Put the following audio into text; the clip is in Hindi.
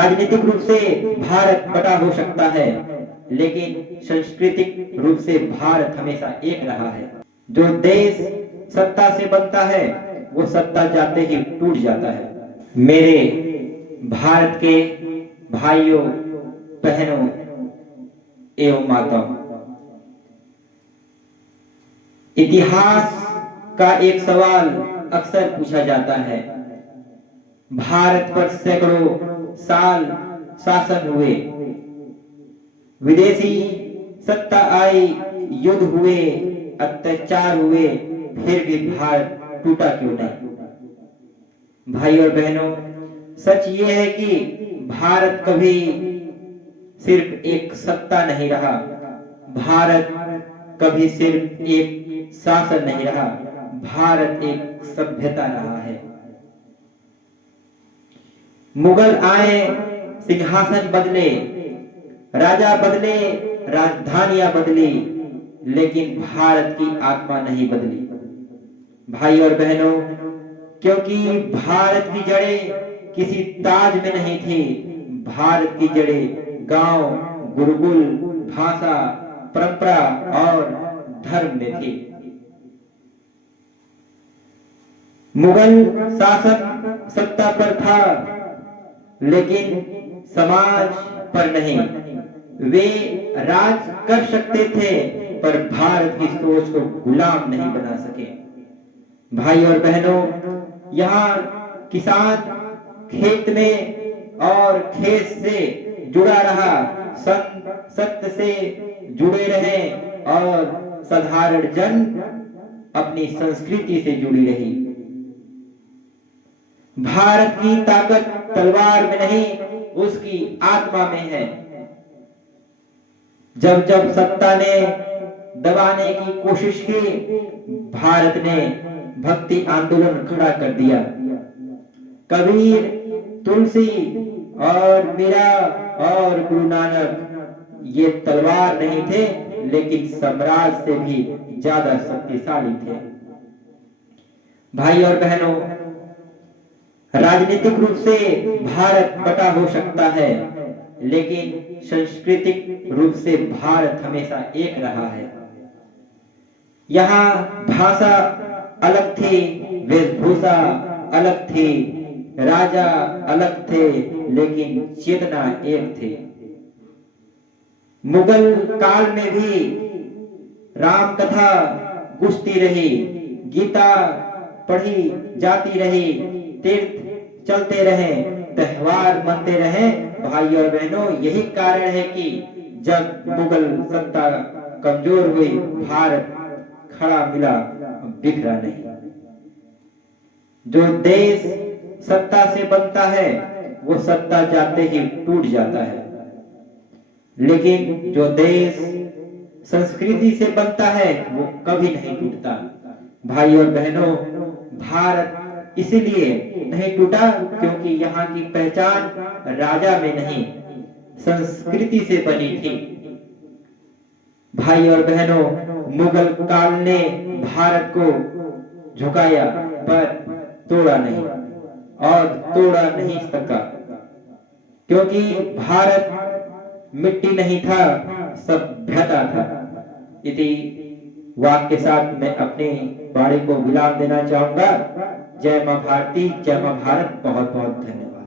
राजनीतिक रूप से भारत बटा हो सकता है, लेकिन सांस्कृतिक रूप से भारत हमेशा एक रहा है। जो देश सत्ता से बनता है वो सत्ता जाते ही टूट जाता है। मेरे भारत के भाइयों, बहनों एवं माताओं, इतिहास का एक सवाल अक्सर पूछा जाता है। भारत पर सैकड़ों साल शासन हुए, विदेशी सत्ता आई, युद्ध हुए, अत्याचार हुए, फिर भी भारत टूटा क्यों नहीं? भाई और बहनों, सच ये है कि भारत कभी सिर्फ एक सत्ता नहीं रहा, भारत कभी सिर्फ एक शासन नहीं रहा, भारत एक सभ्यता रहा है। मुगल आए, सिंहासन बदले, राजा बदले, राजधानियां बदली, लेकिन भारत की आत्मा नहीं बदली। भाई और बहनों, क्योंकि भारत की जड़ें किसी ताज में नहीं थी, भारत की जड़ें गांव, गुरुकुल, भाषा, परंपरा और धर्म में थी। मुगल शासन सत्ता पर था, लेकिन समाज पर नहीं। वे राज कर सकते थे, पर भारत की सोच को गुलाम नहीं बना सके। भाई और बहनों, यहाँ किसान खेत में और खेत से जुड़ा रहा, सत्य से जुड़े रहे और साधारण जन अपनी संस्कृति से जुड़ी रही। भारत की ताकत तलवार में नहीं, उसकी आत्मा में है। जब जब सत्ता ने दबाने की कोशिश की, भारत ने भक्ति आंदोलन खड़ा कर दिया। कबीर, तुलसी और मीरा और गुरु नानक ये तलवार नहीं थे, लेकिन साम्राज्य से भी ज्यादा शक्तिशाली थे। भाई और बहनों, राजनीतिक रूप से भारत बटा हो सकता है, लेकिन सांस्कृतिक रूप से भारत हमेशा एक रहा है। यहाँ भाषा अलग थी, वेशभूषा अलग थी, राजा अलग थे, लेकिन चेतना एक थी। मुगल काल में भी राम कथा गुजती रही, गीता पढ़ी जाती रही, तीर्थ चलते रहे, त्योहार मनते रहे। भाई और बहनों, यही कारण है कि जब मुगल सत्ता कमजोर हुई, भारत खड़ा मिला, बिखरा नहीं। जो देश सत्ता से बनता है वो सत्ता जाते ही टूट जाता है, लेकिन जो देश संस्कृति से बनता है वो कभी नहीं टूटता। भाई और बहनों, भारत इसीलिए नहीं टूटा क्योंकि यहाँ की पहचान राजा में नहीं, संस्कृति से बनी थी। भाई और बहनों, मुगल काल ने भारत को झुकाया, पर तोड़ा नहीं और तोड़ा नहीं सका, क्योंकि भारत मिट्टी नहीं था, सभ्यता था। इति वाक्य के साथ मैं अपने वाणी को विराम देना चाहूंगा। जय मां भारती, जय मां भारत। बहुत बहुत धन्यवाद।